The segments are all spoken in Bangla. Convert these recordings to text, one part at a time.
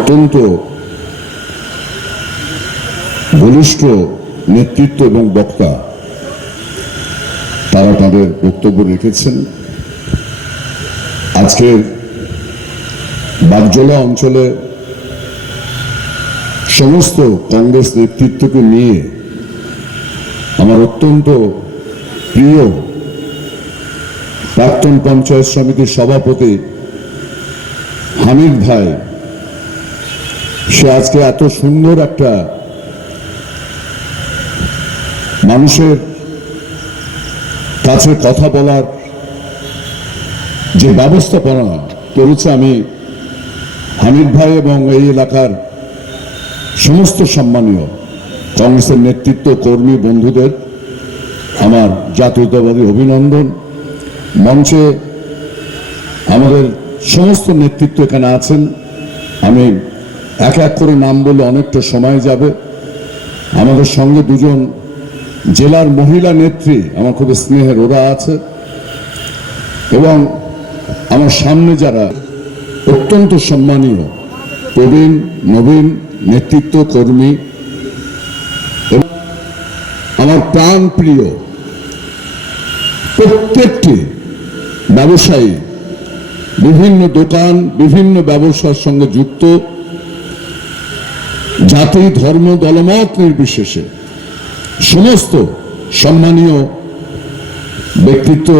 অত্যন্ত বলিষ্ঠ নেতৃত্ব এবং বক্তা তারা তাদের বক্তব্য রেখেছেন। আজকের বাগজোলা অঞ্চলে সমস্ত কংগ্রেস নেতৃত্বকে নিয়ে আমার অত্যন্ত প্রিয় প্রাক্তন পঞ্চায়েত সমিতির সভাপতি হামিদ ভাই, সে আজকে এত সুন্দর একটা মানুষের কাছে কথা বলার যে ব্যবস্থাপনা করেছে, আমি হামিদ ভাই এবং এই এলাকার সমস্ত সম্মানীয় কংগ্রেসের নেতৃত্ব কর্মী বন্ধুদের আমার জাতীয়তাবাদী অভিনন্দন। মঞ্চে আমাদের সমস্ত নেতৃত্ব এখানে আছেন, আমি এক এক করে নাম বলে অনেকটা সময় যাবে। আমাদের সঙ্গে দুজন জেলার মহিলা নেত্রী আমার খুব স্নেহের, ওরা আছে, এবং আমার সামনে যারা অত্যন্ত সম্মানীয় প্রবীণ নবীন নেতৃত্ব কর্মী এবং আমার প্রাণ প্রিয় প্রত্যেকটি ব্যবসায়ী, বিভিন্ন দোকান বিভিন্ন ব্যবসার সঙ্গে যুক্ত, জাতি ধর্ম দলমত নির্বিশেষে সমস্ত সম্মানীয় ব্যক্তিত্ব,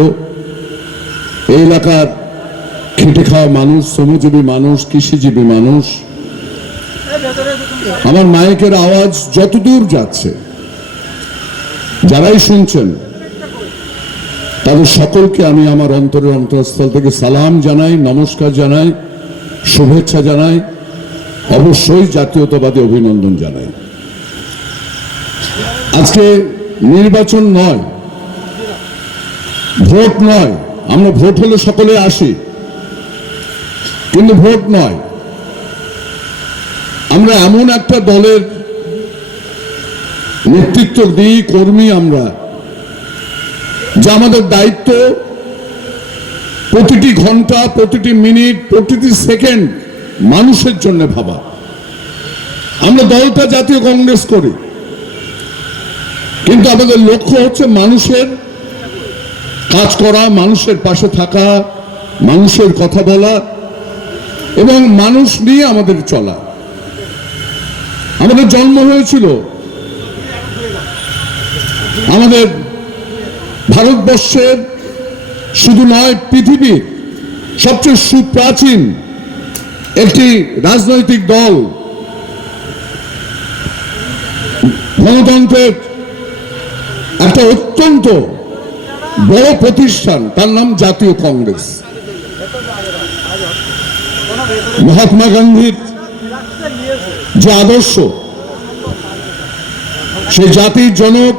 এই এলাকার খেটে খাওয়া মানুষ, শ্রমজীবী মানুষ, কৃষিজীবী মানুষ, আমার মাইকের আওয়াজ যতদূর যাচ্ছে যারাই শুনছেন তাদের সকলকে আমি আমার অন্তরের অন্তঃস্থল থেকে সালাম জানাই, নমস্কার জানাই, শুভেচ্ছা জানাই, অবশ্যই জাতীয়তাবাদী অভিনন্দন জানাই। আজকে নির্বাচন নয়, ভোট নয়, আমরা ভোট হলে সকলে আসি, কিন্তু ভোট নয়, আমরা এমন একটা দলের নেতৃত্ব দিই, কর্মী আমরা, যা আমাদের দায়িত্ব প্রতিটি ঘন্টা, প্রতিটি মিনিট, প্রতিটি সেকেন্ড মানুষের জন্য ভাবা। আমরা দলটা জাতীয় কংগ্রেস করি, কিন্তু আমাদের লক্ষ্য হচ্ছে মানুষের কাজ করা, মানুষের পাশে থাকা, মানুষের কথা বলা এবং মানুষ নিয়ে আমাদের চলা। আমাদের জন্ম হয়েছিল আমাদের ভারতবর্ষের শুধু নয়, পৃথিবীর সবচেয়ে সুপ্রাচীন একটি রাজনৈতিক দল, গণতন্ত্রের একটা অত্যন্ত বড় প্রতিষ্ঠান, তার নাম জাতীয় কংগ্রেস। মহাত্মা গান্ধীর যে আদর্শ, সে জাতির জনক,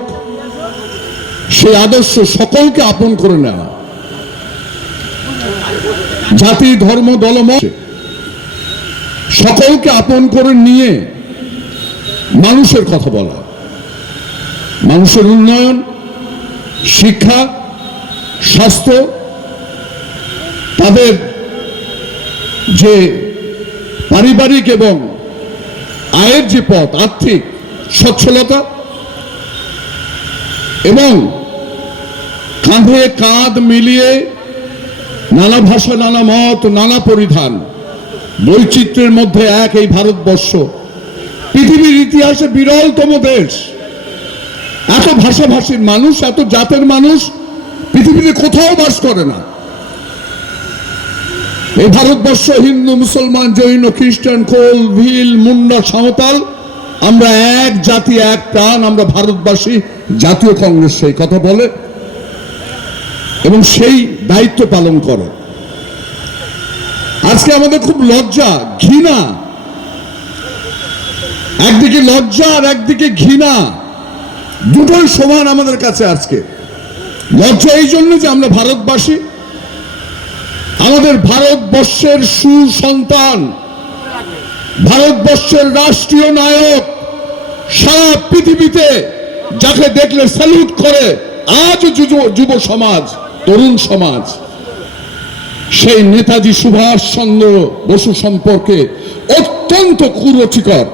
সেই আদর্শ সকলকে আপন করে নেওয়া, জাতি ধর্ম দলমত সকলকে আপন করে নিয়ে মানুষের কথা বলা, মানুষের উন্নয়ন, শিক্ষা, স্বাস্থ্য, তাদের যে পারিবারিক এবং আয়ের যে পথ, আর্থিক সচ্ছলতা এবং কাঁধে কাঁধ মিলিয়ে নানা ভাষা, নানা মত, নানা পরিধান, বৈচিত্র্যের মধ্যে এক এই ভারতবর্ষ, পৃথিবীর ইতিহাসে বিরলতম দেশ। এত ভাষাভাষীর মানুষ, এত জাতের মানুষ পৃথিবীতে কোথাও বাস করে না। এই ভারতবর্ষ হিন্দু, মুসলমান, জৈন, খ্রিস্টান, কোল, ভিল, মুন্ডা, সাঁওতাল, আমরা এক জাতি, এক প্রাণ, আমরা ভারতবাসী। জাতীয় কংগ্রেস সেই কথা বলে এবং সেই দায়িত্ব পালন করে। আজকে আমাদের খুব লজ্জা, ঘৃণা, একদিকে লজ্জা আর একদিকে ঘৃণা, দুটোই সমান আমাদের কাছে। আজকে লজ্জা এই জন্য যে আমরা ভারতবাসী, আমাদের ভারতবর্ষের সুসন্তান, ভারতবর্ষের রাষ্ট্রীয় নায়ক, সারা পৃথিবীতে যাকে দেখলে স্যালুট করে আজ যুব সমাজ, তরুণ সমাজ, সেই নেতাজি সুভাষচন্দ্র বসু সম্পর্কে অত্যন্ত কুরুচিকর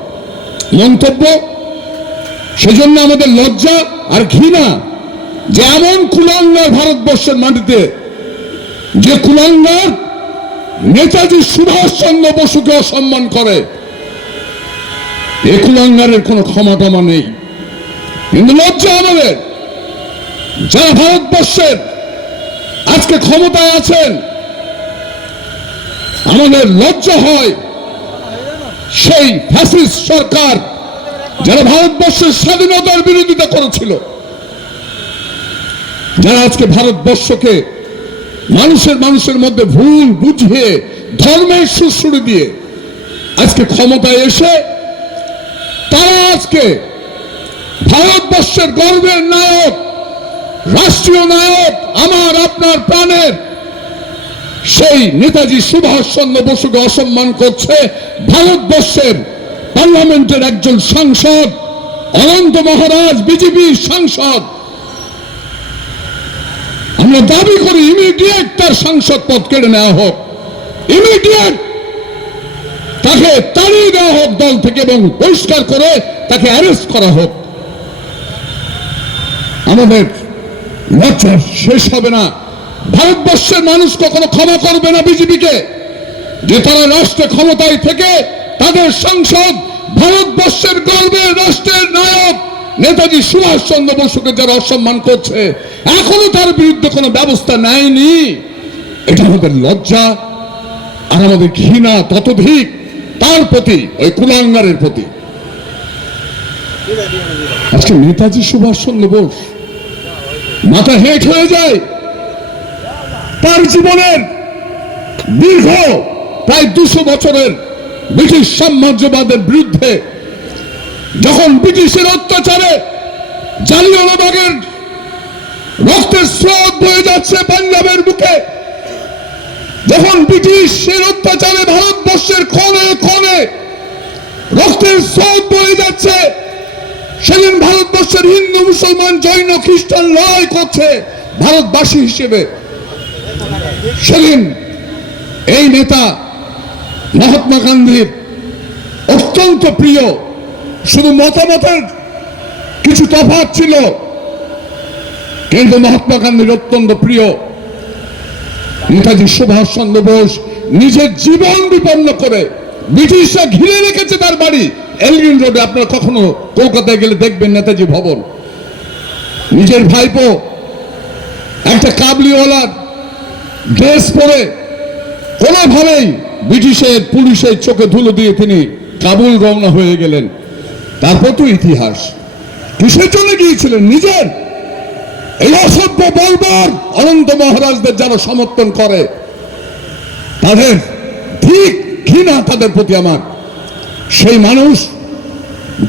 মন্তব্য। সেজন্য আমাদের লজ্জা আর ঘৃণা যে এমন কুলাঙ্গার ভারতবর্ষের মাটিতে, যে কুলাঙ্গার নেতাজি সুভাষচন্দ্র বসুকে অসম্মান করে, এ কুলাঙ্গারের কোনো ক্ষমতা নেই। কিন্তু লজ্জা আমাদের, যারা ভারতবর্ষের আজকে ক্ষমতায় আছেন, আমাদের লজ্জা হয় সেই ফ্যাসিস্ট সরকার যারা ভারতবর্ষের স্বাধীনতার বিরোধিতা করেছিল, যারা আজকে ভারতবর্ষকে মানুষের মধ্যে ভুল বুঝিয়ে ধর্মের সুরসুরি দিয়ে আজকে ক্ষমতায় এসে তারা আজকে ভারতবর্ষের গর্বের নায়ক, রাষ্ট্রীয় নায়ক, আমার আপনার প্রাণের সেই নেতাজি সুভাষচন্দ্র বসুকে অসম্মান করছে। ভারতবর্ষের পার্লামেন্টের একজন সাংসদ অনন্ত মহারাজ, বিজেপির সাংসদ, আমরা দাবি করি ইমিডিয়েট তার সাংসদ পদ কেড়ে নেওয়া হোক, ইমিডিয়েট তাকে তাড়িয়ে দেওয়া হোক দল থেকে এবং বহিষ্কার করে তাকে অ্যারেস্ট করা হোক। আমাদের লজ্জা শেষ হবে না। ভারতবর্ষের মানুষ কখনো ক্ষমা করবে না বিজেপিকে, যে তারা রাষ্ট্রে ক্ষমতায় থেকে তাদের সাংসদ ভারতবর্ষের গর্বের রাষ্ট্রের নায়ক নেতাজি সুভাষচন্দ্র বসুকে যারা অসম্মান করছে, এখনো তার বিরুদ্ধে কোনো ব্যবস্থা নেয়নি। এটা আমাদের লজ্জা আর আমাদের ঘৃণা ততোধিক তার প্রতি, ওই কুলাঙ্গারের প্রতি। আজকে নেতাজি সুভাষচন্দ্র বোস মাথা হেঁট হয়ে যায়। তার জীবনের দীর্ঘ প্রায় 200 বছরের ব্রিটিশ সাম্রাজ্যবাদের বিরুদ্ধে, যখন ব্রিটিশের অত্যাচারে জালিয়ানওয়ালাবাগের রক্তের স্রোত বয়ে যাচ্ছে পাঞ্জাবের বুকে, যখন ব্রিটিশের অত্যাচারে ভারতবর্ষের কোণে কোণে রক্তের স্রোত বয়ে যাচ্ছে, সেদিন ভারতবর্ষের হিন্দু, মুসলমান, জৈন, খ্রিস্টান লড়াই করছে ভারতবাসী হিসেবে। সেদিন এই নেতা মহাত্মা গান্ধীর অত্যন্ত প্রিয়, শুধু মতামতের কিছু তফাৎ ছিল, কিন্তু মহাত্মা গান্ধীর অত্যন্ত প্রিয় নেতাজি সুভাষচন্দ্র বোস নিজের জীবন বিপন্ন করে, ব্রিটিশরা ঘিরে রেখেছে তার বাড়ি এলগিন রোডে। আপনারা কখনো কলকাতায় গেলে দেখবেন নেতাজি ভবন। নিজের ভাইপো একটা কাবলিওয়ালার ড্রেস পরে কোনোভাবেই ব্রিটিশের পুলিশের চোখে ধুলো দিয়ে তিনি কাবুল রওনা হয়ে গেলেন। তারপর তো ইতিহাস। কিসের জন্য গিয়েছিলেন? নিজের এই অসভ্য বলবার অনন্ত মহারাজদের যারা সমর্থন করে, তাদের ঠিক ঘৃণা তাদের প্রতি আমার। সেই মানুষ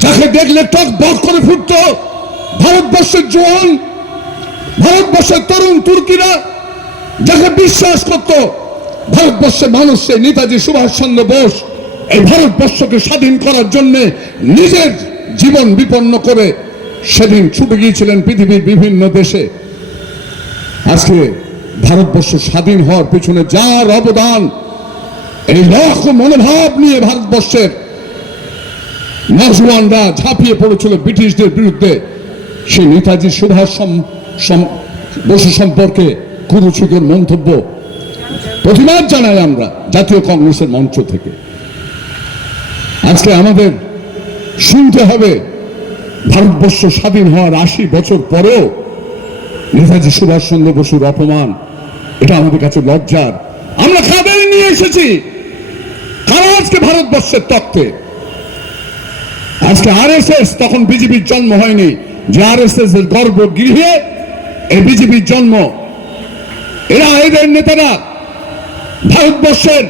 যাকে দেখলে টক বক করে ফুটত ভারতবর্ষের জোয়ান, ভারতবর্ষের তরুণ তুর্কিরা, যাকে বিশ্বাস করত ভারতবর্ষের মানুষ, সেই নেতাজি সুভাষচন্দ্র বোস এই ভারতবর্ষকে স্বাধীন করার জন্য নিজের জীবন বিপন্ন করে সেদিন ছুটে গিয়েছিলেন পৃথিবীর বিভিন্ন দেশে। আজকে ভারতবর্ষ স্বাধীন হওয়ার পিছনে যার অবদান, এই লক্ষ মনোভাব নিয়ে ভারতবর্ষের নওজওয়ানরা ঝাঁপিয়ে পড়েছিল ব্রিটিশদের বিরুদ্ধে, সেই নেতাজি সুভাষ বসু সম্পর্কে কুরুচিকর মন্তব্য প্রতিবাদ জানাই আমরা জাতীয় কংগ্রেসের মঞ্চ থেকে। আজকে আমাদের শুনতে হবে ভারতবর্ষ স্বাধীন হওয়ার 80 বছর পরেও নেতাজি সুভাষচন্দ্র বসুর অপমান, এটা আমাদের কাছে লজ্জার। আমরা কাদের নিয়ে এসেছি? কারা আজকে ভারতবর্ষের তত্ত্বে? আজকে আরএসএস, তখন বিজেপির জন্ম হয়নি, যে আরএসএস এর গর্ভগৃহে এই বিজেপির জন্ম। এদের নেতারা ভারতবর্ষের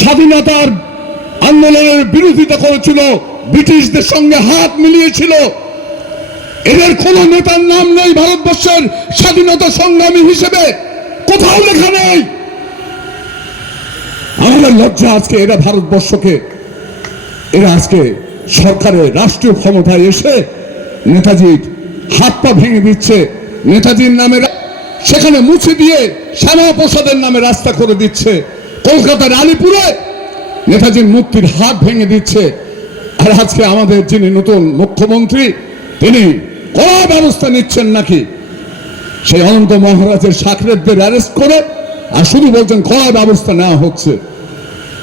স্বাধীনতার আন্দোলনের বিরোধিতা করেছিল, ব্রিটিশদের সঙ্গে হাত মিলিয়েছিল। এদের কোন নেতার নাম নেই ভারতবর্ষের স্বাধীনতা সংগ্রামী হিসেবে, কোথাও লেখা নেই। আমাদের লজ্জা আজকে এরা ভারতবর্ষকে, এরা আজকে সরকারের রাষ্ট্রীয় ক্ষমতায় এসে নেতাজির হাত পা ভেঙে দিচ্ছে। নেতাজির নামে সেখানে মুছে দিয়ে শ্যামাপ্রসাদের নামে রাস্তা করে দিচ্ছে। কলকাতার আলিপুরে নেতাজির মূর্তির হাত ভেঙে দিচ্ছে। আর আজকে আমাদের যিনি নতুন মুখ্যমন্ত্রী, তিনি কড়া ব্যবস্থা নিচ্ছেন নাকি সেই অনন্ত মহারাজের সাকরেদদের অ্যারেস্ট করে, আর শুধু বলছেন কড়া ব্যবস্থা নেওয়া হচ্ছে।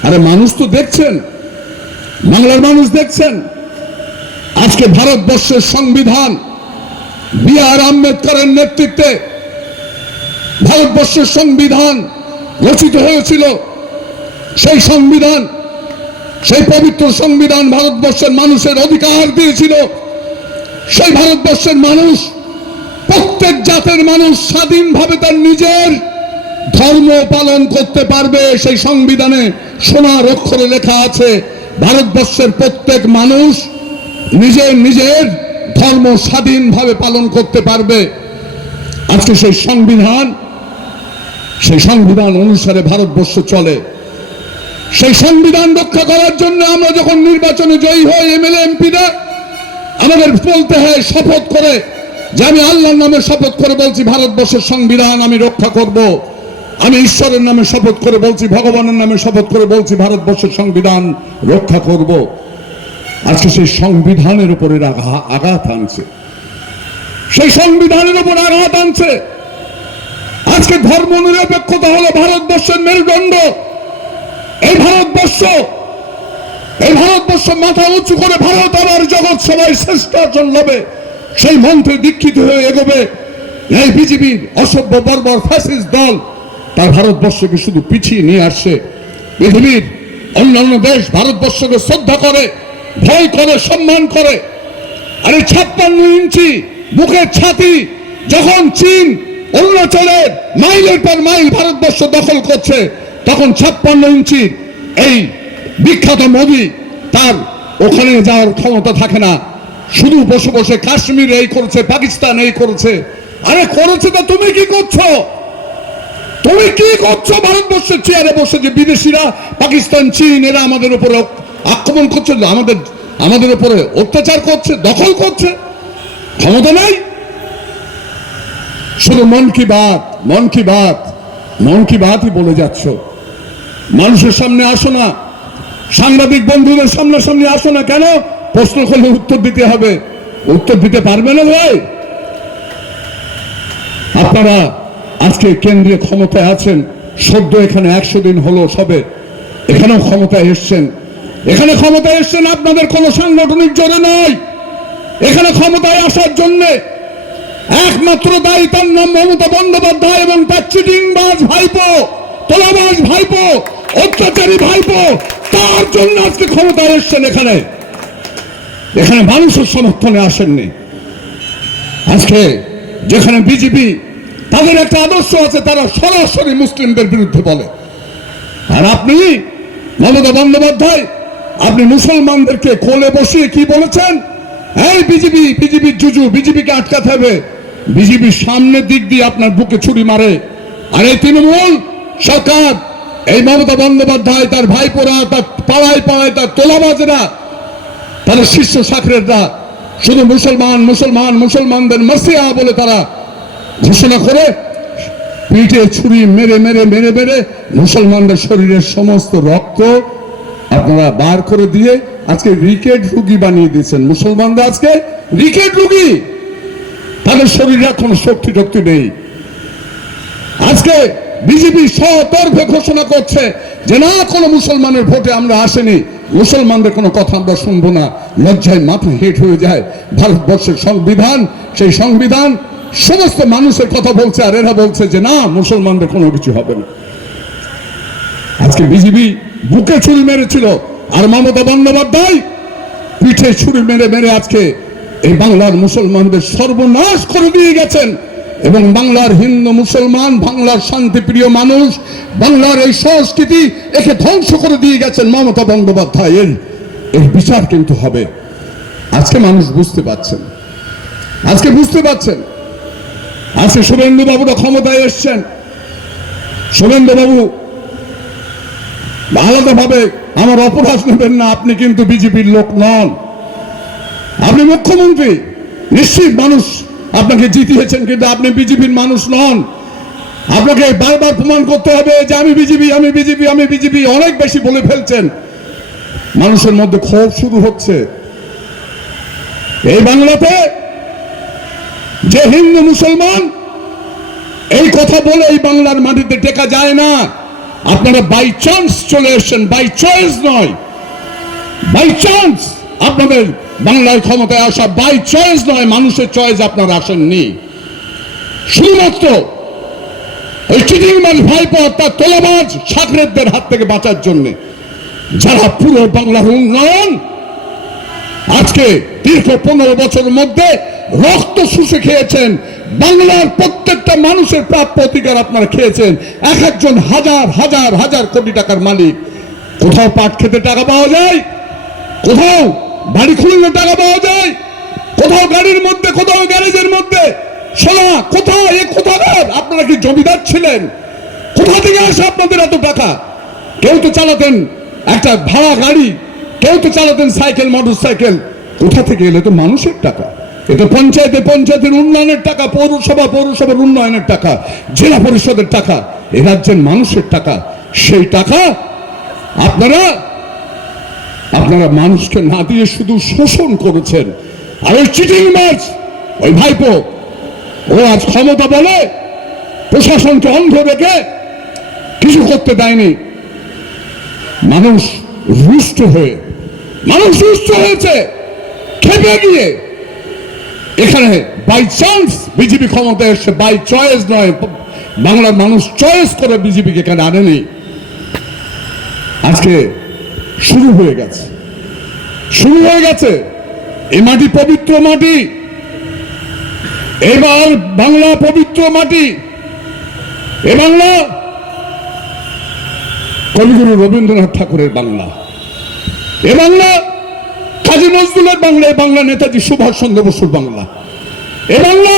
আরে মানুষ তো দেখছেন, বাংলার মানুষ দেখছেন আজকে ভারতবর্ষের সংবিধান বি.আর. আম্বেদকরের নেতৃত্বে ভারতবর্ষের সংবিধান রচিত হয়েছিল। সেই সংবিধান, সেই পবিত্র সংবিধান ভারতবর্ষের মানুষের অধিকার দিয়েছিল। সেই ভারতবর্ষের মানুষ, প্রত্যেক জাতের মানুষ স্বাধীনভাবে তার নিজের ধর্ম পালন করতে পারবে। সেই সংবিধানে সোনার অক্ষরে লেখা আছে, ভারতবর্ষের প্রত্যেক মানুষ নিজের নিজের ধর্ম স্বাধীনভাবে পালন করতে পারবে। আজকে সেই সংবিধান অনুসারে ভারতবর্ষ চলে। সেই সংবিধান রক্ষা করার জন্য আমরা যখন নির্বাচনে জয়ী হই, এমএলএ এমপিরা, আমাদের বলতে হয় শপথ করে যে আমি আল্লাহর নামে শপথ করে বলছি ভারতবর্ষের সংবিধান আমি রক্ষা করব। আমি ঈশ্বরের নামে শপথ করে বলছি, ভগবানের নামে শপথ করে বলছি ভারতবর্ষের সংবিধান রক্ষা করব। আজকে সেই সংবিধানের উপরে আঘাত আনছে, সেই সংবিধানের উপর আঘাত আনছে। আজকে ধর্ম নিরপেক্ষতা হলো ভারতবর্ষের মেরুদণ্ড। এই ভারতবর্ষ মাথা উঁচু করে ভারত আবার জগৎ সবাই শ্রেষ্ঠ হবে, সেই মন্ত্রে দীক্ষিত হয়ে এগোবে। এই বিজেপির অসভ্য বর্বর ফ্যাসিস্ট দল তার ভারতবর্ষকে শুধু পিছিয়ে নিয়ে আসছে। পৃথিবীর অন্যান্য দেশ ভারতবর্ষকে শ্রদ্ধা করে, ভয় করে, সম্মান করে। আরে 56 ইঞ্চি বুকের ছাতি যখন চীন অরুণাচলের মাইলের পর মাইল ভারতবর্ষ দখল করছে, তখন 56 ইঞ্চি এই বিখ্যাত মোদি তার ওখানে যাওয়ার ক্ষমতা থাকে না, শুধু বসে বসে কাশ্মীর এই করেছে, পাকিস্তান এই করেছে। আরে করেছে তো তুমি কি করছো? তুমি কি করছো ভারতবর্ষের চেয়ারে বসে? যে বিদেশিরা, পাকিস্তান, চীন, এরা আমাদের উপরে আক্রমণ করছে, আমাদের উপরে অত্যাচার করছে, দখল করছে, ক্ষমতা নাই। শুধু মন কি বাতই বলে যাচ্ছ। মানুষের সামনে আসো না, সাংবাদিক বন্ধুদের সামনাসামনি আসো না। কেন? প্রশ্ন করলে উত্তর দিতে হবে। উত্তর দিতে পারবে না ভাই? আপনারা আজকে কেন্দ্রীয় ক্ষমতায় আছেন, সদ্য এখানে 100 দিন হলো সবে, এখানেও ক্ষমতায় এসছেন। এখানে ক্ষমতায় এসছেন আপনাদের কোনো সাংগঠনিক জোরে নয়। এখানে ক্ষমতায় আসার জন্য একমাত্র দায়ী তার নাম মমতা বন্দ্যোপাধ্যায় এবং তার চিটিংবাজ ভাইপো, তোলাবাজ ভাইপো, অত্যাচারী ভাইপো। তার জন্য আজকে ক্ষমতায় এসছেন। এখানে মানুষের সমর্থনে আসেননি। আজকে যেখানে বিজেপি, তাদের একটা আদর্শ আছে, তারা সরাসরি মুসলিমদের বিরুদ্ধে বলে। আর আপনি মমতা বন্দ্যোপাধ্যায়, আপনি মুসলমানদেরকে কোলে বসিয়ে কি বলেছেন? এই বিজেপির জুজু, বিজেপিকে আটকাতে হবে। বিজেপির সামনের দিক দিয়ে আপনার বুকে ছুরি মারে। আর এই তৃণমূল সরকার, এই মমতা বন্দ্যোপাধ্যায়, তার ভাইপোরা, তার পাড়ায় তার তোলাবাজেরা, তারা শীর্ষ সাকরেদরা শুধু মুসলমানদের মাসিয়া বলে তারা ঘোষণা করে পিঠে ছুরি মেরে মুসলমানদের শরীরের সমস্ত রক্ত আপনারা বার করে দিয়ে আজকে রিকেট রোগী বানিয়ে দিয়েছেন। মুসলমানরা আজকে রিকেট রোগী, তাদের শরীরে কোনো শক্তি নেই। আজকে বিজেপি সতর্কে ঘোষণা করছে যে না, কোনো মুসলমানের ভোটে আমরা আসেনি, মুসলমানদের কোনো কথা আমরা শুনবো না। লজ্জায় মাথা হেঁট হয়ে যায়। ভারতবর্ষের সংবিধান, সেই সংবিধান সমস্ত মানুষের কথা বলছে, আর এরা বলছে যে না, মুসলমানদের কোনো কিছু হবে না। আজকে বিজেপি বুকে ছুরি মেরেছিল, আর মমতা বন্দ্যোপাধ্যায় পিঠে ছুরি মেরে আজকে এই বাংলার মুসলমানদের সর্বনাশ করে দিয়ে গেছেন। এবং বাংলার হিন্দু মুসলমান, বাংলার শান্তিপ্রিয় মানুষ, বাংলার এই সংস্কৃতি, একে ধ্বংস করে দিয়ে গেছেন মমতা বন্দ্যোপাধ্যায়। এর বিচার কিন্তু হবে। আজকে মানুষ বুঝতে পারছেন। আজকে শুভেন্দু বাবুরা ক্ষমতায় এসছেন। শুভেন্দু বাবু আলাদাভাবে আমার অপরাধ নেবেন না, আপনি কিন্তু বিজেপির লোক নন, আপনি মুখ্যমন্ত্রী। নিশ্চিত মানুষ আপনাকে জিতিয়েছেন, কিন্তু আপনি বিজেপির মানুষ নন। আপনাকে বারবার প্রমাণ করতে হবে যে আমি বিজেপি, আমি বিজেপি, আমি বিজেপি। অনেক বেশি বলে ফেলছেন, মানুষের মধ্যে ক্ষোভ শুরু হচ্ছে। এই বাংলাতে যে হিন্দু মুসলমান এই কথা বলে এই বাংলার মাটিতে টেকা যায় না। আপনারা বাই চান্স চলে এসেছেন, বাই চয়েস নয়। বাই চান্স আপনাদের বাংলার ক্ষমতায় আসা বাই চয়েস নয়, মানুষের চয়েস আপনারা আসেননি। শুধুমাত্র ওই চিটিংবাজ ভাইপো তার তোলাবাজ সাকরেদদের হাত থেকে বাঁচার জন্য, যারা পুরো বাংলার উন্নয়ন আজকে দীর্ঘ 15 বছরের মধ্যে রক্ত শুষে খেয়েছেন। বাংলার প্রত্যেকটা মানুষের প্রাপ্য অধিকার আপনারা খেয়েছেন। এক একজন হাজার হাজার হাজার কোটি টাকার মালিক। কোথাও পাট খেতে টাকা পাওয়া যায়, কোথাও বাড়ি খুললে টাকা পাওয়া যায়, কোথাও গাড়ির মধ্যে, কোথাও গ্যারেজের মধ্যে সোনা, কোথাও কোথাকার। আপনারা কি জমিদার ছিলেন? কোথা থেকে আসে আপনাদের এত টাকা? কেউ তো চালাতেন একটা ভাড়া গাড়ি, কেউ তো চালাতেন সাইকেল, মোটর সাইকেল। কোথা থেকে এলে? তো মানুষের টাকা। এটা পঞ্চায়েতের উন্নয়নের টাকা, পৌরসভার উন্নয়নের টাকা, জেলা পরিষদের টাকা, এ রাজ্যের মানুষের টাকা। সেই টাকা আপনারা মানুষকে না দিয়ে শুধু শোষণ করেছেন। আর ওই চিটিংবাজ ওই ভাইপো ও আজ ক্ষমতা বলে প্রশাসনকে অন্ধ রেখে কিছু করতে দেয়নি। মানুষ রুষ্ট হয়েছে, খেপে গিয়ে। এখানে বাই চান্স বিজেপি ক্ষমতায় এসছে, বাই চয়েস নয়। বাংলার মানুষ চয়েস করে বিজেপিকে এখানে আনেনি। আজকে শুরু হয়ে গেছে। এই মাটি পবিত্র মাটি, এবার বাংলা পবিত্র মাটি। এ বাংলা কবিগুরু রবীন্দ্রনাথ ঠাকুরের বাংলা, এ বাংলা কাজী নজরুলের বাংলা, এ বাংলা নেতাজি সুভাষ চন্দ্র বসুর বাংলা, এ বাংলা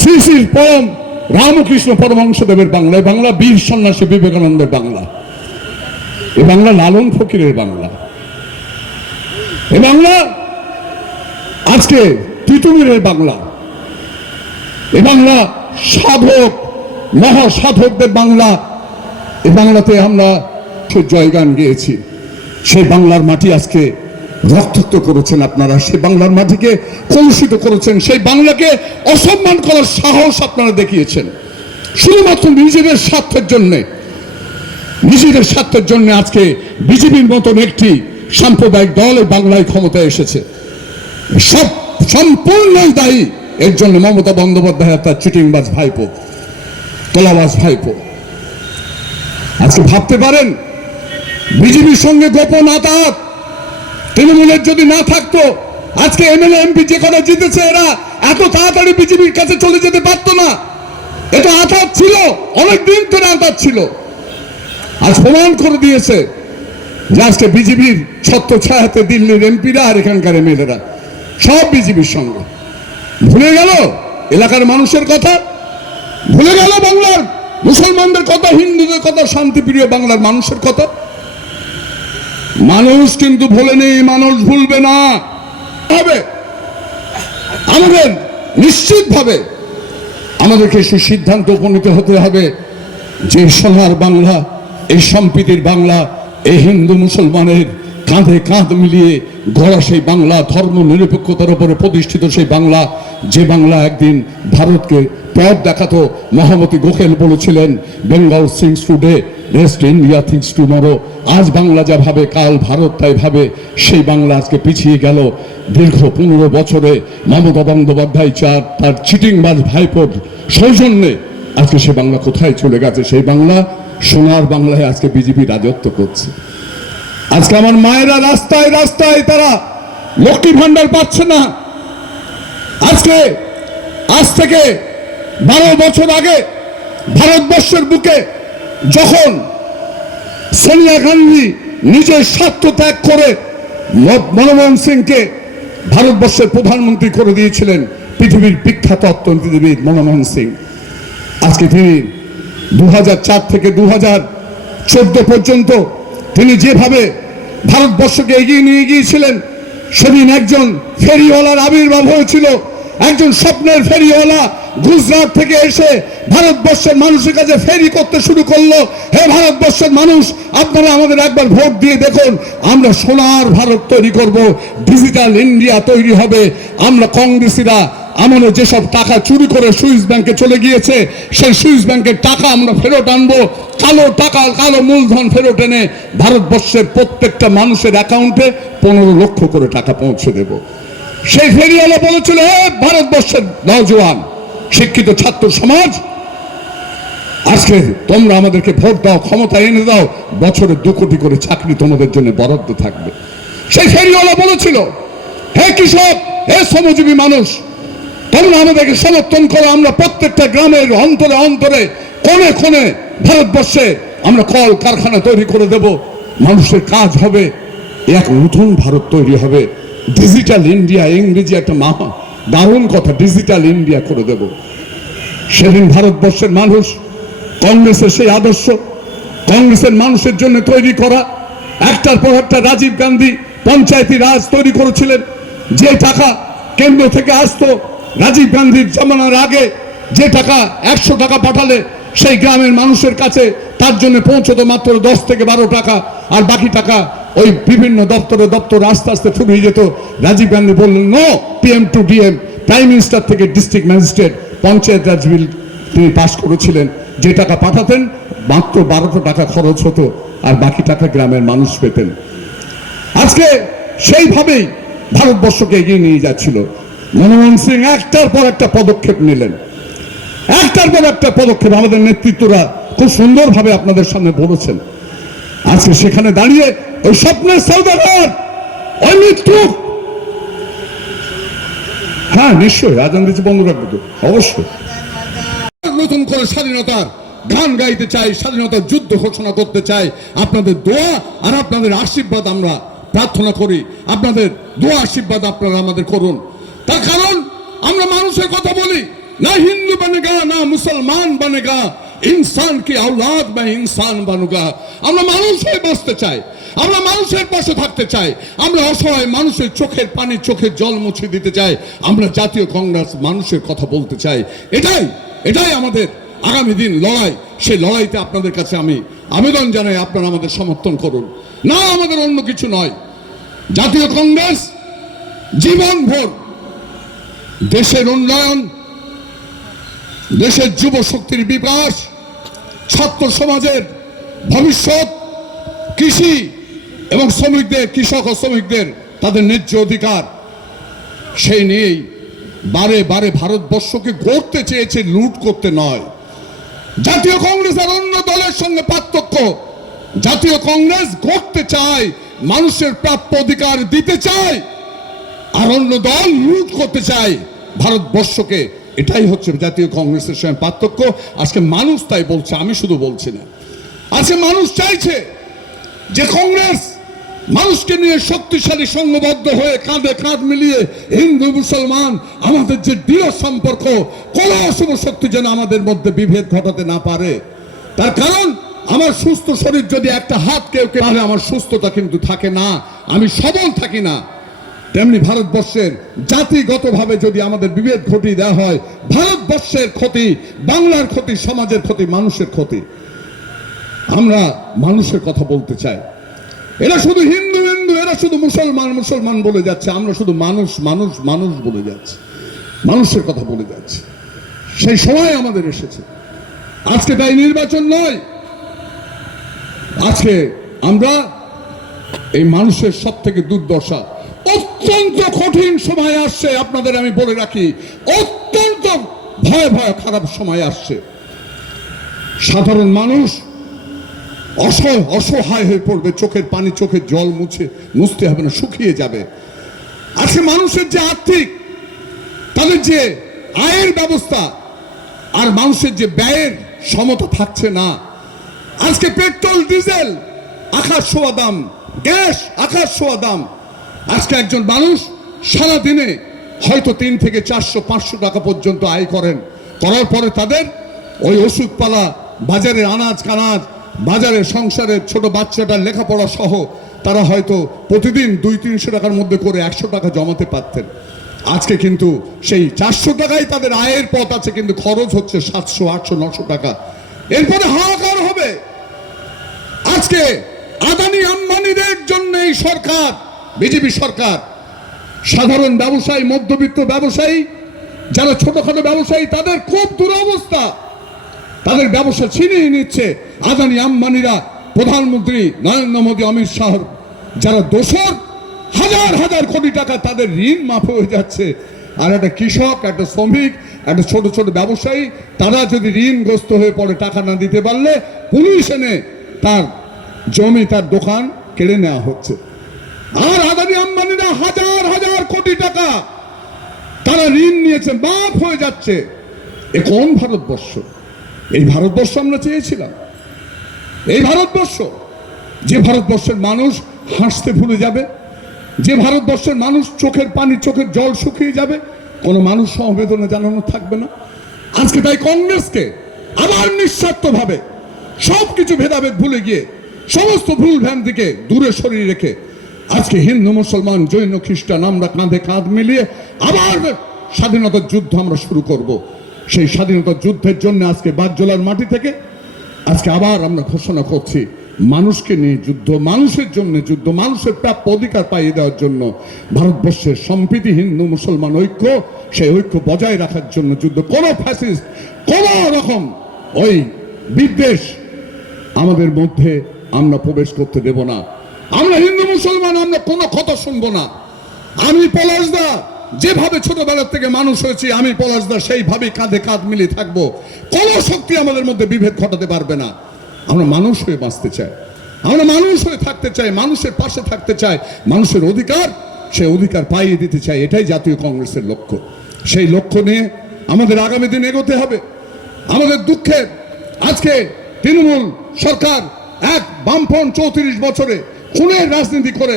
শ্রী শ্রী পরম রামকৃষ্ণ পরমহংসদেবের বাংলা, এ বাংলা বীর সন্ন্যাসী বিবেকানন্দের বাংলা, এ বাংলা লালন ফকিরের বাংলা, এ বাংলা আজকে তিতুমিরের বাংলা, এ বাংলা সাধক মহাসাধকদের বাংলা। এ বাংলাতে আমরা জয়গান গেয়েছি। সেই বাংলার মাটি আজকে রক্তাক্ত করেছেন আপনারা, সেই বাংলার মাটিকে কলুষিত করেছেন, সেই বাংলাকে অসম্মান করার সাহস আপনারা দেখিয়েছেন শুধুমাত্র নিজেদের স্বার্থের জন্য। আজকে বিজেপির মতন একটি সাম্প্রদায়িক দল এই বাংলায় ক্ষমতায় এসেছে। সব সম্পূর্ণই দায়ী এর জন্য মমতা বন্দ্যোপাধ্যায়, তার চিটিংবাজ ভাইপো, তোলাবাজ ভাইপো। আজকে ভাবতে পারেন বিজেপির সঙ্গে গোপন আতাত তৃণমূলের যদি না থাকতো, আজকে এমএলএ এমপি যে কটা জিতেছে এরা এত তাড়াতাড়ি বিজেপির কাছে চলে যেতে পারতো না। এটা আতাত ছিল, অনেকদিন ধরে আতাত ছিল। আজ প্রমাণ করে দিয়েছে যে আজকে বিজেপির ছত্রছায়াতে দিল্লির এমপিরা আর এখানকার এমএলএরা সব বিজেপির সঙ্গে। ভুলে গেল এলাকার মানুষের কথা, ভুলে গেল বাংলার মুসলমানদের কথা, হিন্দুদের কথা, শান্তিপ্রিয় বাংলার মানুষের কথা। মানুষ কিন্তু ভোলেনি, মানুষ ভুলবে না। আমাদের নিশ্চিতভাবে আমাদেরকে সেই সিদ্ধান্ত উপনীত হতে হবে যে সোনার বাংলা, এই সম্প্রীতির বাংলা, এই হিন্দু মুসলমানের কাঁধে কাঁধ মিলিয়ে গড়া সেই বাংলা, ধর্ম নিরপেক্ষতার উপরে প্রতিষ্ঠিত সেই বাংলা, যে বাংলা একদিন ভারতকে পথ দেখাতো। মহামতি গোখেল বলেছিলেন, Bengal sings today, rest India things tomorrow. আজ বাংলা যা ভাবে, কাল ভারত তাই ভাবে। সেই বাংলা আজকে পিছিয়ে গেল। দীর্ঘ 15 বছরে মমতা বন্দ্যোপাধ্যায় তার চিটিংবাজ ভাইপোর সৌজন্যে আজকে সে বাংলা কোথায় চলে গেছে? সেই বাংলা, সোনার বাংলায় আজকে বিজেপি রাজত্ব করছে। আজকে আমার মায়েরা রাস্তায় রাস্তায় তারা লক্ষ্মী ভান্ডার পাচ্ছে না। আজকে আজ থেকে 12 বছর আগে ভারতবর্ষের বুকে যখন সোনিয়া গান্ধী নিজের স্বার্থ ত্যাগ করে মনমোহন সিংকে ভারতবর্ষের প্রধানমন্ত্রী করে দিয়েছিলেন, পৃথিবীর বিখ্যাত অর্থনীতিবিদ মনমোহন সিং। আজকে তিনি 2004 থেকে 2014 পর্যন্ত তিনি যেভাবে ভারতবর্ষকে এগিয়ে নিয়ে গিয়েছিলেন, সেদিন একজন ফেরিওয়ালার আবির্ভাব হয়েছিল, একজন স্বপ্নের ফেরিওয়ালা গুজরাট থেকে এসে ভারতবর্ষের মানুষের কাছে ফেরি করতে শুরু করলো। হে ভারতবর্ষের মানুষ, আপনারা আমাদের একবার ভোট দিয়ে দেখুন, আমরা সোনার ভারত তৈরি করব, ডিজিটাল ইন্ডিয়া তৈরি হবে। আমরা কংগ্রেসীরা আমাদের যেসব টাকা চুরি করে সুইস ব্যাংকে চলে গিয়েছে, সেই সুইস ব্যাংকের টাকা আমরা ফেরত আনবো। কালো টাকা, কালো মূলধন ফেরত এনে ভারতবর্ষের প্রত্যেকটা মানুষের অ্যাকাউন্টে 15 লক্ষ করে টাকা পৌঁছে দেব। সেই ফেরিওয়ালা বলেছিল, ভারতবর্ষের নওজোয়ান শিক্ষিত ছাত্র সমাজ, আজকে তোমরা আমাদেরকে ভোট দাও, ক্ষমতা এনে দাও, বছরে 2 কোটি করে চাকরি তোমাদের জন্য বরাদ্দ থাকবে। সেই ফেরিওয়ালা বলেছিল, হে কৃষক, হে শ্রমজীবী মানুষ, তোমরা আমাদেরকে সমর্থন করো, আমরা প্রত্যেকটা গ্রামের অন্তরে অন্তরে কোণে কোণে ভারতবর্ষে আমরা কল কারখানা তৈরি করে দেব, মানুষের কাজ হবে, এক নতুন ভারত তৈরি হবে, ডিজিটাল ইন্ডিয়া, ইংরেজি একটা দারুণ কথা, ডিজিটাল ইন্ডিয়া করে দেব। সেদিন ভারতবর্ষের মানুষ কংগ্রেসের সেই আদর্শ, কংগ্রেসের মানুষের জন্য তৈরি করা একটার পর একটা, রাজীব গান্ধী পঞ্চায়েতি রাজ তৈরি করেছিলেন। যে টাকা কেন্দ্র থেকে আসতো, রাজীব গান্ধীর জামানার আগে যে টাকা 100 টাকা পাঠালে সেই গ্রামের মানুষের কাছে তার জন্য পৌঁছতো মাত্র 10 থেকে 12 টাকা, আর বাকি টাকা ওই বিভিন্ন দপ্তরে আস্তে আস্তে ফুরিয়ে যেত। রাজীব গান্ধী বললেন, no, PM to DM, prime minister থেকে district magistrate, panchayat raj bill তিনি পাশ করেছিলেন। যে টাকা পাঠাতেন মাত্র 12 টাকা খরচ হতো, আর বাকি টাকা গ্রামের মানুষ পেতেন। আজকে সেইভাবেই ভারতবর্ষকে এগিয়ে নিয়ে যাচ্ছিল। মনমোহন সিং একটার পর একটা পদক্ষেপ নিলেন, একটার পর একটা পদক্ষেপ আমাদের নেতৃত্বরা খুব সুন্দরভাবে আপনাদের সামনে বলেছেন। আজকে সেখানে দাঁড়িয়ে ওই স্বপ্নের সওদাগর, ওই মৃত্যু, হ্যাঁ নিশ্চয়ই আজান দিচ্ছে, বন্ধ রাখবো তো অবশ্যই। নতুন করে স্বাধীনতার গান গাইতে চাই, স্বাধীনতার যুদ্ধ ঘোষণা করতে চাই। আপনাদের দোয়া আর আপনাদের আশীর্বাদ আমরা প্রার্থনা করি, আপনাদের দোয়া আশীর্বাদ আপনারা আমাদের করুন। তার কারণ আমরা মানুষের কথা বলি, না হিন্দু বনেগা না মুসলমান বনেগা, ইনসান কি আওলাদ বা ইনসান বানুগা। আমরা মানুষ হয়ে বাঁচতে চাই, আমরা মানুষের পাশে থাকতে চাই, আমরা অসহায় মানুষের চোখের পানি, চোখের জল মুছে দিতে চাই। আমরা জাতীয় কংগ্রেস মানুষের কথা বলতে চাই। এটাই আমাদের আগামী দিন লড়াই। সেই লড়াইতে আপনাদের কাছে আমি আবেদন জানাই, আপনারা আমাদের সমর্থন করুন। না, আমাদের অন্য কিছু নয়। জাতীয় কংগ্রেস জীবনভর দেশের উন্নয়ন, দেশের যুব শক্তির বিকাশ, ছাত্র সমাজের ভবিষ্যৎ, কৃষি এবং শ্রমিকদের, কৃষক ও শ্রমিকদের তাদের ন্যায্য অধিকার, সেই নিয়েই বারে বারে ভারতবর্ষকে গড়তে চেয়েছে, লুট করতে নয়। জাতীয় কংগ্রেস আর অন্য দলের সঙ্গে পার্থক্য, জাতীয় কংগ্রেস গড়তে চায়, মানুষের প্রাপ্য অধিকার দিতে চায়, আর অন্য দল লুট করতে চায় ভারতবর্ষকে। এটাই হচ্ছে জাতীয় কংগ্রেসের সঙ্গে পার্থক্য। আজকে মানুষ তাই বলছে, আমি শুধু বলছি না। আজকে মানুষ চাইছে যে কংগ্রেস মানুষকে নিয়ে শক্তিশালী সংঘবদ্ধ হয়ে কাঁধে কাঁধ মিলিয়ে হিন্দু মুসলমান আমাদের যে দৃঢ় সম্পর্ক, কোন অশুভ শক্তি যেন আমাদের মধ্যে বিভেদ ঘটাতে না পারে। তার কারণ আমার সুস্থ শরীর যদি একটা হাত কেউ তাহলে আমার সুস্থতা কিন্তু থাকে না, আমি সবল থাকি না। তেমনি ভারতবর্ষের জাতিগতভাবে যদি আমাদের বিভেদ ঘটিয়ে দেওয়া হয়, ভারতবর্ষের ক্ষতি, বাংলার ক্ষতি, সমাজের ক্ষতি, মানুষের ক্ষতি। আমরা মানুষের কথা বলতে চাই। এরা শুধু হিন্দু হিন্দু, এরা শুধু মুসলমান মুসলমান বলে যাচ্ছে, আমরা শুধু মানুষ মানুষ মানুষ বলে যাচ্ছি, মানুষের কথা বলে যাচ্ছে। সেই সময় আমাদের এসেছে। আজকে তাই নির্বাচন নয়, আজকে আমরা এই মানুষের সব থেকে দুর্দশা, অত্যন্ত কঠিন সময় আসছে। আপনাদের আমি বলে রাখি, অত্যন্ত ভয় খারাপ সময় আসছে। সাধারণ মানুষ অসহায় হয়ে পড়বে, চোখের পানি, চোখের জল মুছতে হবে না, শুকিয়ে যাবে। আজকে মানুষের যে আর্থিক, তাদের যে আয়ের ব্যবস্থা আর মানুষের যে ব্যয়ের সমতা থাকছে না। আজকে পেট্রোল ডিজেল আকাশ ছোঁয়া দাম, গ্যাস আকাশ ছোঁয়া দাম। আজকে একজন মানুষ সারা দিনে হয়তো 3 থেকে 400-500 টাকা পর্যন্ত আয় করেন, করার পরে তাদের ওই ওষুধপালা, বাজারের আনাজ কানাজ, বাজারে সংসারের ছোট বাচ্চাটার লেখাপড়া সহ তারা হয়তো প্রতিদিন 200-300 টাকার মধ্যে করে 100 টাকা জমাতে পারতেন। আজকে কিন্তু সেই 400 টাকাই তাদের আয়ের পথ আছে, কিন্তু খরচ হচ্ছে 700, 800, 900 টাকা। এরপরে হাহাকার হবে। আজকে আদানি আম্বানিদের জন্য এই সরকার, বিজেপি সরকার, সাধারণ ব্যবসায়ী, মধ্যবিত্ত ব্যবসায়ী, যারা ছোটখাটো ব্যবসায়ী, তাদের খুব দুরবস্থা। তাদের ব্যবসা ছিনিয়ে নিচ্ছে আদানি আম্বানিরা। প্রধানমন্ত্রী নরেন্দ্র মোদী, অমিত শাহ যারা দোসর, হাজার হাজার কোটি টাকা তাদের ঋণ মাফ হয়ে যাচ্ছে। আর একটা কৃষক, একটা শ্রমিক, একটা ছোট ছোট ব্যবসায়ী, তারা যদি ঋণগ্রস্ত হয়ে পড়ে, টাকা না দিতে পারলে পুলিশ এনে তার জমি, তার দোকান কেড়ে নেওয়া হচ্ছে। আর আদানি আম্বানিরা হাজার হাজার কোটি টাকা তারা ঋণ নিয়েছে, মাফ হয়ে যাচ্ছে। এ কোন ভারতবর্ষ? এই ভারতবর্ষ আমরা চেয়েছিলাম? এই ভারতবর্ষ, যে ভারতবর্ষের মানুষ হাসতে ভুলে যাবে, যে ভারতবর্ষের মানুষ চোখের পানি, চোখের জল শুকিয়ে যাবে, কোনো মানুষ সমবেদনা জানানো থাকবে না। আজকে তাই কংগ্রেসকে আবার নিঃস্বার্থভাবে সবকিছু ভেদাভেদ ভুলে গিয়ে, সমস্ত ভুল ভ্রান্তিকে দূরে সরিয়ে রেখে, আজকে হিন্দু, মুসলমান, জৈন, খ্রিস্টান আমরা কাঁধে কাঁধ মিলিয়ে আবার স্বাধীনতার যুদ্ধ আমরা শুরু করব। সেই স্বাধীনতার যুদ্ধের জন্য আজকে বাদজোলার মাটি থেকে আজকে আবার আমরা ঘোষণা করছি, মানুষকে নিয়ে যুদ্ধ, মানুষের জন্য যুদ্ধ, মানুষের প্রাপ্য অধিকার পাইয়ে দেওয়ার জন্য, ভারতবর্ষের সম্প্রীতি, হিন্দু মুসলমান ঐক্য, সেই ঐক্য বজায় রাখার জন্য যুদ্ধ। কোন ফ্যাসিস্ট, কোন রকম ওই বিদ্বেষ আমাদের মধ্যে আমরা প্রবেশ করতে দেব না। আমরা হিন্দু মুসলমান, আমরা কোনো কথা শুনবো না। আমি পলাশদা যেভাবে ছোটবেলা থেকে মানুষ হয়েছি, আমি পলাশদা সেইভাবে কাঁধে কাঁধ মিলিয়ে থাকবো। কোনো শক্তি আমাদের মধ্যে বিভেদ ঘটাতে পারবে না। আমরা মানুষ হয়ে বাঁচতে চাই, আমরা মানুষ হয়ে থাকতে চাই, মানুষের পাশে থাকতে চাই, মানুষের অধিকার, সেই অধিকার পাইয়ে দিতে চাই। এটাই জাতীয় কংগ্রেসের লক্ষ্য। সেই লক্ষ্য নিয়ে আমাদের আগামী দিন এগোতে হবে। আমাদের দুঃখের আজকে তৃণমূল সরকার এক বামফ্রন্ট 34 বছরে খুনের রাজনীতি করে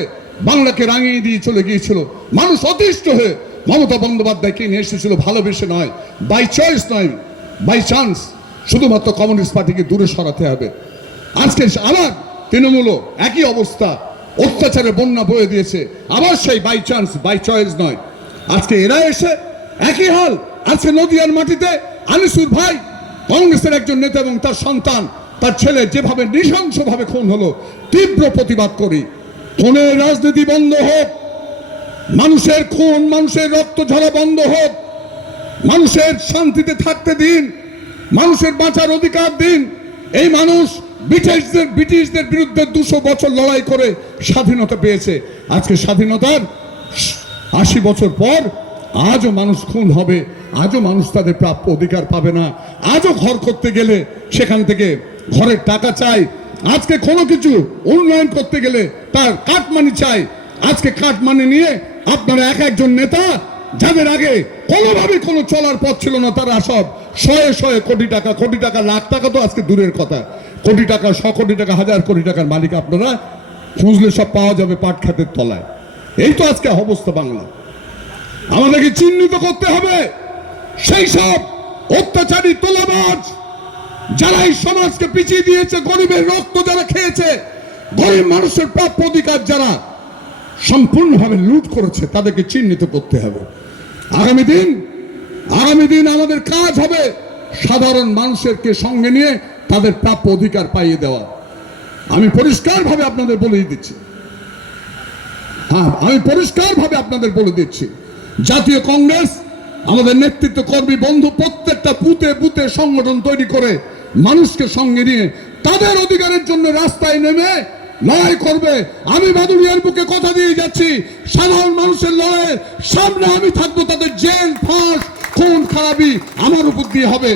বাংলাকে রাঙিয়ে দিয়ে চলে গিয়েছিল। মানুষ অতিষ্ঠ হয়ে মমতা বন্দ্যোপাধ্যায়কে নিয়ে এসেছিল, ভালোবেসে নয়, বাই চয়েস নয়, বাই চান্স। শুধুমাত্র কমিউনিস্ট পার্টিকে দূরে সরাতে হবে। আজকে আবার তৃণমূলও একই অবস্থা, অত্যাচারে বন্যা বয়ে দিয়েছে। আবার সেই বাই চান্স, বাই চয়েস নয়। আজকে এরা এসে একই হাল। আজকে নদিয়ার মাটিতে আনিসুর ভাই, কংগ্রেসের একজন নেতা এবং তার সন্তান, তার ছেলে যেভাবে নৃশংসভাবে খুন হলো, তীব্র প্রতিবাদ করি। খুনের রাজনীতি বন্ধ হোক, মানুষের খুন, মানুষের রক্ত ঝরা বন্ধ হোক, মানুষের শান্তিতে থাকতে দিন, মানুষের বাঁচার অধিকার দিন। এই মানুষ ব্রিটিশদের বিরুদ্ধে 200 বছর লড়াই করে স্বাধীনতা পেয়েছে। আজকে স্বাধীনতার 80 বছর পর আজও মানুষ খুন হবে, আজও মানুষ তাদের প্রাপ্য অধিকার পাবে না। আজও ঘর করতে গেলে সেখান থেকে ঘরের টাকা চাই। আজকে কোনো কিছু উন্নয়ন করতে গেলে তার কাটমানি চাই। আজকে কাটমানি নিয়ে আপনারা এক একজন নেতা, যাদের আগে কোনোভাবে কোনো চলার পথ ছিল না, তারা সব শয়ে শয়ে কোটি টাকা, লাখ টাকা তো আজকে দূরের কথা, কোটি টাকা, 100 কোটি টাকা, 1000 কোটি টাকার মালিক আপনারা। খুঁজলে সব পাওয়া যাবে পাট খাতের তলায়। এই তো আজকে অবস্থা বাংলা। আমাদেরকে চিহ্নিত করতে হবে সেই সব অত্যাচারী, তোলাবাজ, যারা এই সমাজকে পিছিয়ে দিয়েছে, গরিবের রক্ত যারা খেয়েছে, গরিব মানুষের প্রাপ্য অধিকার যারা সম্পূর্ণভাবে লুট করেছে, তাদেরকে চিহ্নিত করতে হবে। আগামী দিন আমাদের কাজ হবে সাধারণ মানুষেরকে সঙ্গে নিয়ে তাদের প্রাপ্য অধিকার পাইয়ে দেওয়া। আমি পরিষ্কারভাবে আপনাদের বলে দিচ্ছি, আপনাদের বলে দিচ্ছি, জাতীয় কংগ্রেস আমাদের নেতৃত্ব কর্মী বন্ধু প্রত্যেকটা বুথে বুথে সংগঠন তৈরি করে মানুষকে সঙ্গে নিয়ে তাদের অধিকারের জন্য রাস্তায় নেমে লড়াই করবে। আমি বাদুড়িয়ার বুকে কথা দিয়ে যাচ্ছি, সাধারণ মানুষের লড়াইয়ের সামনে আমি থাকবো। তাদের জেল, ফাঁস, খুন খারাপি আমার উপর দিয়ে হবে।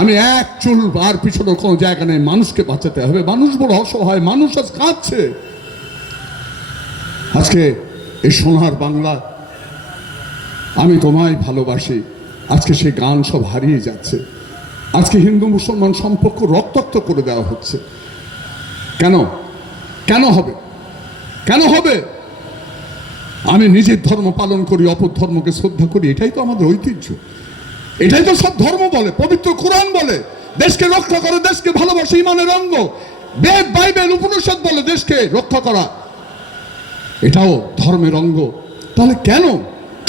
আমি এক চুল আর পিছনের কোনো জায়গা নেই। মানুষকে বাঁচাতে হবে। মানুষ বড় অসহায়, মানুষ আজ কাঁদছে। আজকে এই সোনার বাংলা, আমি তোমায় ভালোবাসি, আজকে সেই গান সব হারিয়ে যাচ্ছে। আজকে হিন্দু মুসলমান সম্পর্ক রক্তাক্ত করে দেওয়া হচ্ছে। কেন হবে? আমি নিজের ধর্ম পালন করি, অপর ধর্মকে শ্রদ্ধা করি, এটাই তো আমাদের ঐতিহ্য। এটাই তো সব ধর্ম বলে, পবিত্র কোরআন বলে দেশকে রক্ষা করে, দেশকে ভালোবাসা ইমানের অঙ্গ। বেদ, বাইবেল, উপনিষদ বলে দেশকে রক্ষা করা, এটাও ধর্মের অঙ্গ। তাহলে কেন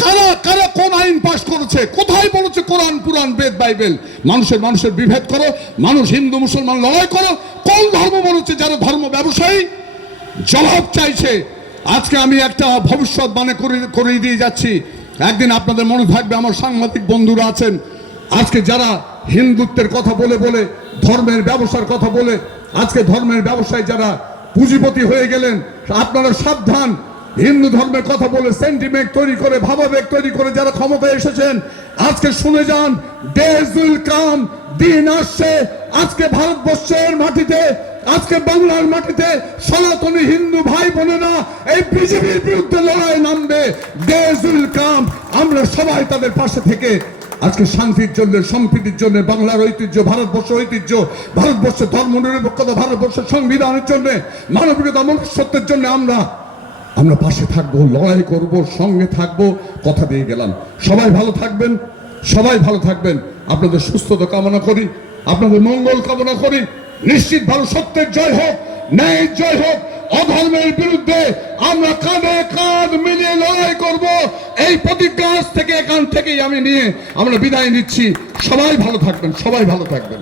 কারা কারা কোন আইন পাশ করেছে? কোথায় বলেছে কোরআন পুরাণ বেদ বাইবেল মানুষের বিভেদ করো, মানুষ হিন্দু মুসলমান লড়াই করো? কোন ধর্ম বলেছে? যারা ধর্ম ব্যবসায়ী জবাব চাইছে। আজকে আমি একটা ভবিষ্যৎবাণী করে দিয়ে যাচ্ছি, একদিন আপনাদের মনে থাকবে, আমার সাংবাদিক বন্ধুরা আছেন, আজকে যারা হিন্দুত্বের কথা বলে বলে ধর্মের ব্যবসার কথা বলে আজকে ধর্মের ব্যবসায় যারা পুঁজিপতি হয়ে গেলেন, আপনারা সাবধান। হিন্দু ধর্মের কথা বলে সেন্টিমেন্ট তৈরি করে, ভাবাবেগ তৈরি করে যারা ক্ষমতায় এসেছেন, আজকে শুনে যান, ডেজ উইল কাম, দিন আসছে। আজকে ভারতবর্ষের মাটিতে, আজকে বাংলার মাটিতে সনাতনী হিন্দু ভাই বোনেরা এই বিজেপির বিরুদ্ধে লড়াই নামবে। ডেজ উইল কাম, আমরা সবাই তাদের পাশে থেকে আজকে শান্তির জন্য, সম্প্রীতির জন্য, বাংলার ঐতিহ্য, ভারতবর্ষের ঐতিহ্য, ভারতবর্ষের ধর্ম নিরপেক্ষতা, ভারতবর্ষের সংবিধানের জন্য, মানবিকতা, মনুষ্যত্বের জন্য আমরা পাশে থাকবো, লড়াই করব, সঙ্গে থাকবো, কথা দিয়ে গেলাম। সবাই ভালো থাকবেন, সবাই ভালো থাকবেন। আপনাদের সুস্থতা কামনা করি, আপনাদের মঙ্গল কামনা করি। নিশ্চিত ভালো, সত্যের জয় হোক, ন্যায়ের জয় হোক। অধর্মের বিরুদ্ধে আমরা কাঁধে কাঁধ মিলিয়ে লড়াই করব। এই প্রতিজ্ঞা আজ থেকে, এখান থেকেই আমি নিয়ে আমরা বিদায় নিচ্ছি। সবাই ভালো থাকবেন, সবাই ভালো থাকবেন।